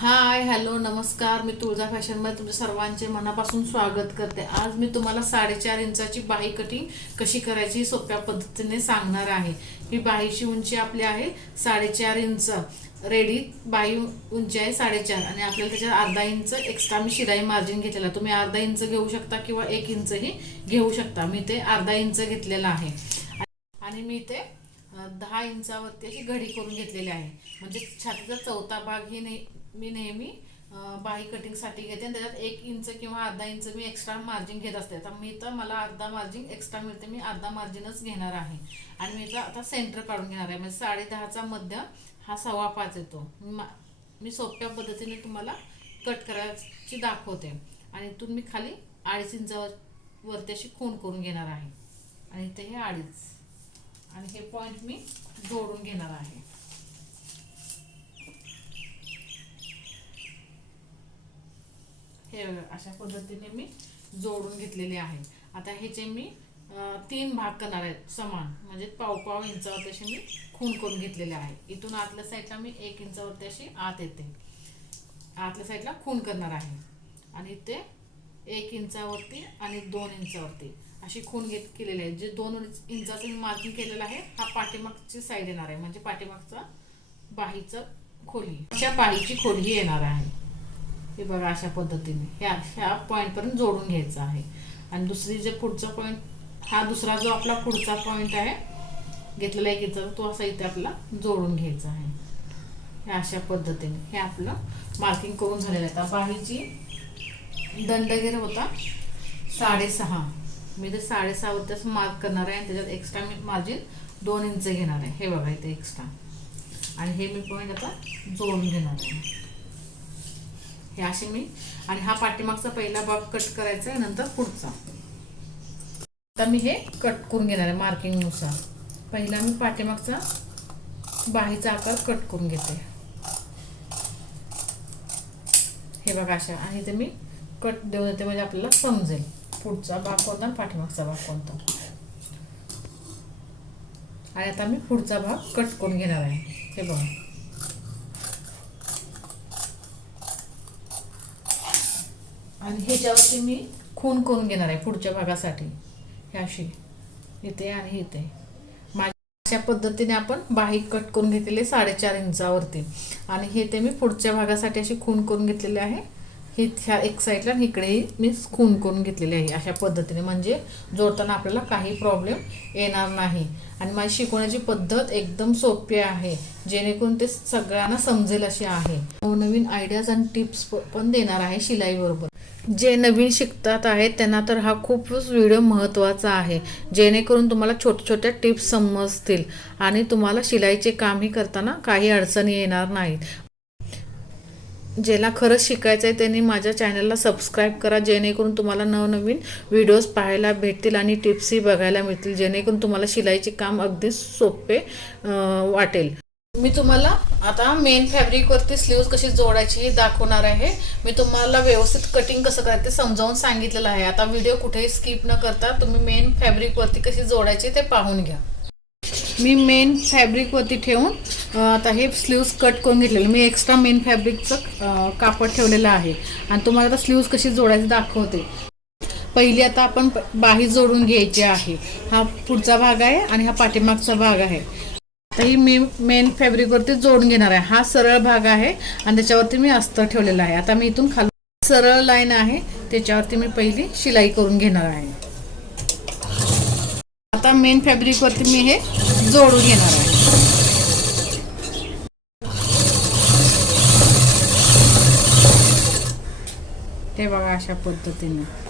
Hi hello नमस्कार. मी तुळजा फॅशनमध्ये तुमच्या सर्वांचे मनापासून स्वागत करते. आज मी तुम्हाला साडेचार इंचाची बाही कटिंग कशी करायची ही सोप्या पद्धतीने सांगणार आहे. ही बाहीची उंची आपली आहे साडेचार इंच. रेडी बाई उंची आहे साडेचार. आणि आपल्याला त्याच्यात अर्धा इंच एक्स्ट्रा मी शिलाई मार्जिन घेतलेला तुम्ही अर्धा इंच घेऊ शकता किंवा एक इंचही घेऊ शकता. मी ते अर्धा इंच घेतलेला आहे. आणि मी ते दहा इंचावरती अशी घडी करून घेतलेली आहे. म्हणजे छातीचा चौथा भाग ही नाही मी नेहमी बाही कटिंगसाठी घेते आणि त्याच्यात एक इंच किंवा अर्धा इंच मी एक्स्ट्रा मार्जिन घेत असते. तर मी तर मला अर्धा मार्जिन एक्स्ट्रा मिळते. मी अर्धा मार्जिनच घेणार आहे. आणि मी तर आता सेंटर काढून घेणार आहे. म्हणजे साडे दहाचा मध्य हा सव्वा पाच येतो. मा- मी सोप्या पद्धतीने तुम्हाला कट करायची दाखवते. आणि इथून मी खाली अडीच इंचावर अशी खूण करून घेणार आहे. आणि इथे हे अडीच. आणि हे पॉईंट मी जोडून घेणार आहे. हे अशा पद्धतीने मी जोडून घेतलेले आहे. आता ह्याचे मी तीन भाग करणार आहेत समान. म्हणजे पाव पाव इंचावरती तसे मी खून करून घेतलेले आहे. इथून आतल्या साईडला मी एक इंचावरती अशी आत येते. आतल्या साईडला खून करणार आहे. आणि ते एक इंचावरती आणि दोन इंचावरती अशी खून घेत केलेली आहे. जे दोन इंचाचं मी मार्किंग केलेलं आहे हा पाठीमागची साईड येणार आहे. म्हणजे पाठीमागचा बाहीचं खोली. अशा बाहीची खोली येणार आहे. हे बघा अशा पद्धतीने. ह्या ह्या पॉईंटपर्यंत जोडून घ्यायचं आहे. आणि दुसरी जे पुढचा पॉईंट हा दुसरा जो आपला पुढचा पॉईंट आहे घेतलेला आहे घेतला तो असा इथे आपला जोडून घ्यायचा आहे. ह्या अशा पद्धतीने. हे आपलं मार्किंग करून झालेलं आहे. आता बाहीची दंडगेर होता साडेसहा. मी ते साडेसहावरतीच मार्क करणार आहे आणि त्याच्यात एक्स्ट्रा मी मार्जिन दोन इंच घेणार आहे. हे बघा इथे एक्स्ट्रा आणि हे मी पॉईंट आता जोडून घेणार आहे. हे असे मी. आणि हा पाठीमागचा पहिला भाग कट करायचा आहे नंतर पुढचा. आता मी हे कट करून घेणार आहे मार्किंगनुसार पहिला मी पाठीमागचा बाहीचा आकार कट करून घेते. हे बघा अशा. आणि इथे मी कट देऊन येते म्हणजे आपल्याला समजेल. पुढचा भाग कोणता आणि पाठीमागचा भाग कोणता. आणि आता मी पुढचा भाग कट करून घेणार आहे. हे बघा. आणि ह्याच्यावरती मी खून करून घेणार आहे पुढच्या भागासाठी. हे अशी. इथे आणि इथे. माझ्या अशा पद्धतीने आपण बाही कट करून घेतलेले साडेचार इंचावरती. आणि हे ते मी पुढच्या भागासाठी अशी खून करून घेतलेले आहे. हे ह्या एक साईडला आणि इकडेही मी खून करून घेतलेली आहे अशा पद्धतीने. म्हणजे जोडताना आपल्याला काही प्रॉब्लेम येणार नाही. आणि माझी शिकवण्याची पद्धत एकदम सोपी आहे. जेणेकरून ते सगळ्यांना समजेल अशी आहे. हो, नवनवीन आयडियाज आणि टिप्स पण देणार आहे शिलाईबरोबर. जे नवीन शिकतात आहेत त्यांना तर हा खूपच व्हिडिओ महत्त्वाचा आहे. जेणेकरून तुम्हाला छोट्या छोट्या टिप्स समजतील आणि तुम्हाला शिलाईचे कामही करताना काही अडचणी येणार नाहीत. ज्याला खरंच शिकायचं आहे त्यांनी माझ्या चॅनलला सबस्क्राईब करा जेणेकरून तुम्हाला नवनवीन व्हिडिओज पाहायला भेटतील आणि टिप्सही बघायला मिळतील जेणेकरून तुम्हाला शिलाईचे काम अगदी सोपे वाटेल. मी तुम्हाला आता मेन फॅब्रिकवरती स्लीव्ज कशी जोडायची हे दाखवणार आहे. मी तुम्हाला व्यवस्थित कटिंग कसं करायचं ते समजावून सांगितलेलं आहे. आता व्हिडिओ कुठेही स्किप न करता तुम्ही मेन फॅब्रिकवरती कशी जोडायची ते पाहून घ्या. मी मेन फॅब्रिकवरती ठेवून आता हे स्लीव्ज कट करून घेतलेलं. मी एक्स्ट्रा मेन फॅब्रिकचं कापड ठेवलेलं आहे. आणि तुम्हाला आता स्लीव्ज कशी जोडायची दाखवते. पहिली आता आपण बाही जोडून घ्यायची आहे. हा पुढचा भाग आहे आणि हा पाठीमागचा भाग आहे. आता ही मी मेन फॅब्रिकवरती जोडून घेणार आहे. हा सरळ भाग आहे आणि त्याच्यावरती मी अस्तर ठेवलेला आहे. आता मी इथून खाली सरळ लाईन आहे. त्याच्यावरती मी पहिली शिलाई करून घेणार आहे. आता मेन फॅब्रिकवरती मी हे जोडून घेणार आहे. हे बघा अशा पद्धतीने.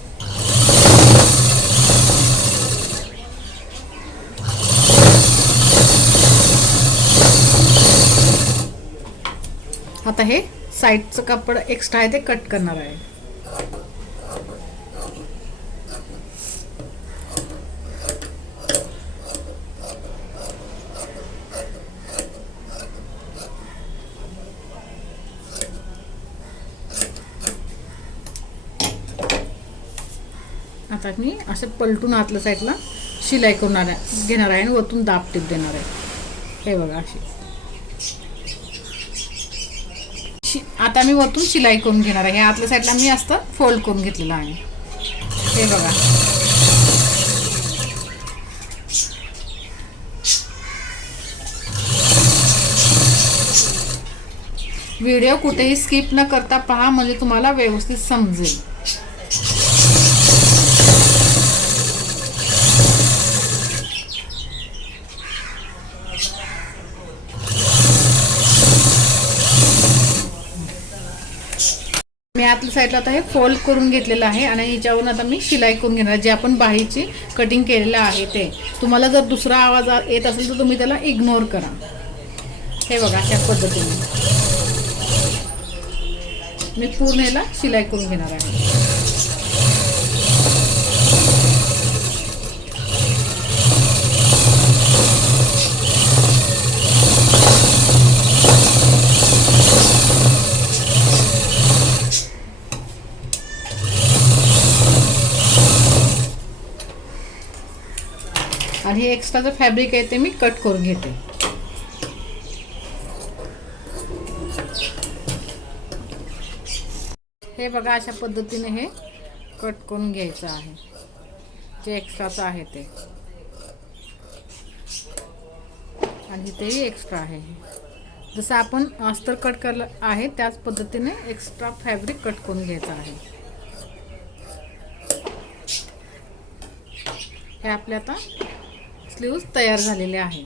आता हे साईडचं कापड एक्स्ट्रा आहे ते कट करणार आहे. आता मी असं पलटून आतल्या साईडला शिलाई करणार आहे- घेणार आहे आणि वरतून दाब टिप देणार आहे. हे बघा अशी. आता मी वरतून शिलाई करून घेणार आहे. आतल्या साईडला मी असतं फोल्ड करून घेतलेलं आहे. हे बघा. व्हिडिओ कुठेही स्किप न करता पहा म्हणजे तुम्हाला व्यवस्थित समजेल. आतल्या साईडला आता हे फोल्ड करून घेतलेलं आहे आणि याच्यावरून आता मी शिलाई करून घेणार आहे. जे आपण बाहीची कटिंग केलेलं आहे ते. तुम्हाला जर दुसरा आवाज येत असेल तर तुम्ही त्याला इग्नोर करा. हे बघा अशा पद्धतीने. मी पूर्ण याला शिलाई करून घेणार आहे. आणि हे एक्स्ट्राचं फॅब्रिक आहे ते मी कट करून घेते. हे बघा अशा पद्धतीने हे कट करून घ्यायचं आहे. जे एक्स्ट्राचं आहे ते. आणि तेही एक्स्ट्रा आहे जसं आपण अस्तर कट करलं आहे त्याच पद्धतीने एक्स्ट्रा फॅब्रिक कट करून घ्यायचं आहे. हे आपले आता स्लीव्ज तयार झालेले आहे.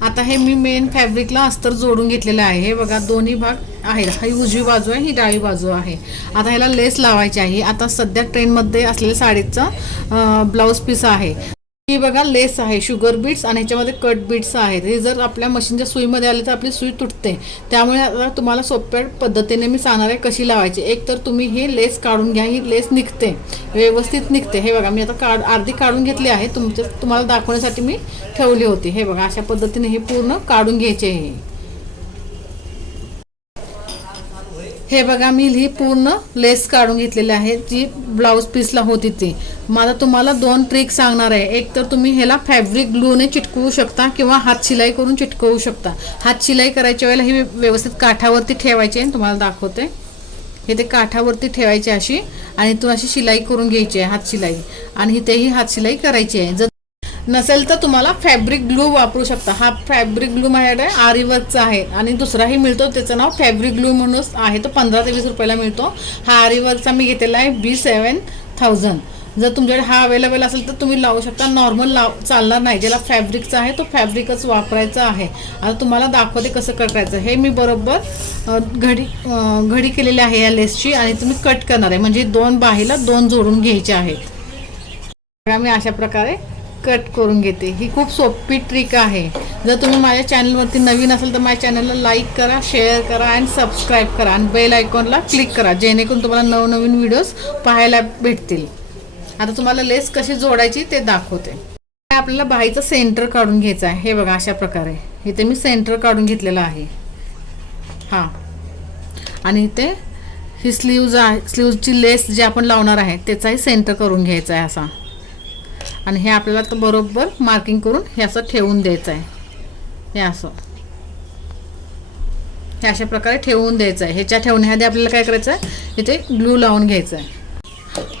आता हे मी मेन फॅब्रिकला अस्तर जोडून घेतलेलं आहे. हे बघा दोन्ही भाग आहे ही उजवी बाजू आहे ही डावी बाजू आहे. आता ह्याला लेस लावायची आहे. आता सध्या ट्रेनमध्ये असलेल्या साडीचा ब्लाऊज पीस आहे. ही बघा लेस आहे. शुगर बीट्स आणि ह्याच्यामध्ये कट बीट्स आहेत. हे जर आपल्या मशीनच्या सुईमध्ये आले तर आपली सुई तुटते. त्यामुळे आता तुम्हाला सोप्या पद्धतीने मी सांगणार आहे कशी लावायची. एक तर तुम्ही ही लेस काढून घ्या. ही लेस निघते. व्यवस्थित निघते. हे बघा मी आता काढ अर्धी काढून घेतली आहे. तुमच्या तुम्हाला दाखवण्यासाठी मी ठेवली होती. हे बघा अशा पद्धतीने हे पूर्ण काढून घ्यायचे हे हे बघा मी ही पूर्ण लेस काढून घेतलेली आहे जी ब्लाऊज पीसला होती ती. मला तुम्हाला दोन ट्रिक सांगणार आहे. एक तर तुम्ही ह्याला फॅब्रिक ग्लूने चिटकवू शकता किंवा हात शिलाई करून चिटकवू शकता. हात शिलाई करायच्या वेळेला ही व्यवस्थित काठावरती ठेवायची आहे तुम्हाला दाखवते. हे ते काठावरती ठेवायचे अशी आणि तू अशी शिलाई करून घ्यायची आहे हात शिलाई. आणि इथेही हात शिलाई करायची आहे. जर नसेल तर तुम्हाला फॅब्रिक ग्लू वापरू शकता. हा फॅब्रिक ग्लू माझ्याकडे आरीवर्कचा आहे आणि दुसराही मिळतो. त्याचं नाव फॅब्रिक ग्लू म्हणून आहे. तो पंधरा ते वीस रुपयाला मिळतो. हा आरीवर्कचा मी घेतलेला आहे बी सेवन थाउजंड जर तुमच्याकडे हा अवेलेबल असेल तर तुम्ही लावू शकता. नॉर्मल लाव चालणार नाही. ज्याला फॅब्रिकचा आहे तो फॅब्रिकच वापरायचा आहे. आता तुम्हाला दाखवते कसं करायचं. हे मी बरोबर घडी घडी केलेली आहे या लेसची आणि तुम्ही कट करणार आहे. म्हणजे दोन बाहीला दोन जोडून घ्यायचे आहेत. मी अशा प्रकारे कट करून घेते. ही खूप सोपी ट्रिक आहे. जर तुम्ही माझ्या चॅनलवरती नवीन असेल तर माझ्या चॅनलला लाईक करा शेअर करा अँड सबस्क्राईब करा. आणि बेल आयकॉनला क्लिक करा. जेणेकरून तुम्हाला नवनवीन व्हिडिओज पाहायला भेटतील. आता तुम्हाला लेस कशी जोडायची ते दाखवते. आपल्याला बाईचं सेंटर काढून घ्यायचं आहे. हे बघा अशा प्रकारे. इथे मी सेंटर काढून घेतलेलं आहे. हां. आणि इथे ही स्लीव्ज आहे. स्लीव्जची लेस जी आपण लावणार आहे त्याचाही सेंटर करून घ्यायचा आहे असा. आणि हे आपल्याला तर बरोबर मार्किंग करून हे असं ठेवून द्यायचं आहे. हे असं. हे अशा प्रकारे ठेवून द्यायचं आहे. ह्याच्या ठेवण्याआधी आपल्याला काय करायचं आहे? इथे ग्लू लावून घ्यायचं आहे.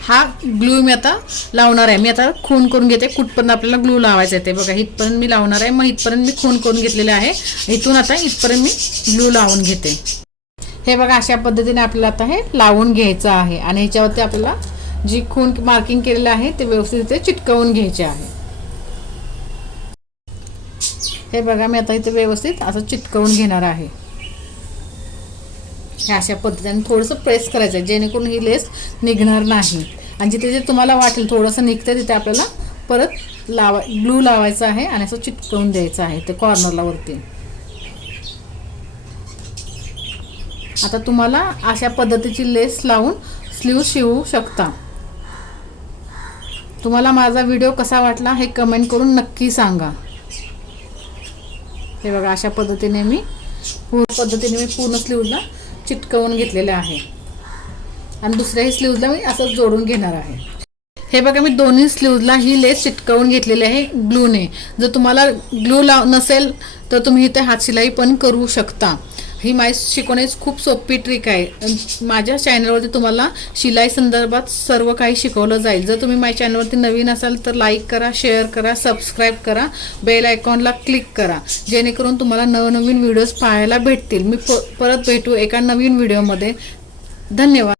हा ग्लू मी आता लावणार आहे. मी आता खून करून घेते. कुठपर्यंत आपल्याला ग्लू लावायचं आहे ते बघा. इथपर्यंत मी लावणार आहे. मग इथपर्यंत मी खून करून घेतलेले आहे. इथून आता इथपर्यंत मी ग्लू लावून घेते. हे बघा अशा पद्धतीने आपल्याला आता हे लावून घ्यायचं आहे. आणि ह्याच्यावरती आपल्याला जी खूण मार्किंग केलेलं आहे ते व्यवस्थित इथे चिटकवून घ्यायचे आहे. हे बघा मी आता इथे व्यवस्थित असं चिटकवून घेणार आहे. ह्या अशा पद्धतीने थोडंसं प्रेस करायचं आहे जेणेकरून ही लेस निघणार नाही. आणि जिथे जे तुम्हाला वाटेल थोडंसं निघतं तिथे आपल्याला परत लावा ग्लू लावायचं आहे आणि असं चिटकवून द्यायचं आहे ते कॉर्नरला वरती. आता तुम्हाला अशा पद्धतीची लेस लावून स्लीव शिवू शकता. तुम्हाला माझा व्हिडिओ कसा वाटला हे कमेंट करून नक्की सांगा. हे बघा अशा पद्धतीने मी पूर्ण पद्धतीने मी पूर्ण स्लीवला चिटकवून घेतलेलं आहे. आणि दुसऱ्याही स्लीवला मी असंच जोडून घेणार आहे. हे बघा मी दोन्ही स्लीवला ही लेस चिटकवून घेतलेली आहे ग्लूने जर तुम्हाला ग्लू लाव नसेल तर तुम्ही इथे हातशिलाई पण करू शकता. ही माय शिकवण्याची खूप सोपी ट्रिक आहे. माझ्या चॅनलवरती तुम्हाला शिलाई संदर्भात सर्व काही शिकवलं जाईल. जर तुम्ही माझ्या चॅनलवरती नवीन असाल तर लाईक करा शेअर करा सबस्क्राईब करा बेल आयकॉनला क्लिक करा. जेणेकरून तुम्हाला नवनवीन व्हिडिओज पाहायला भेटतील. मी प परत भेटू एका नवीन व्हिडिओमध्ये धन्यवाद.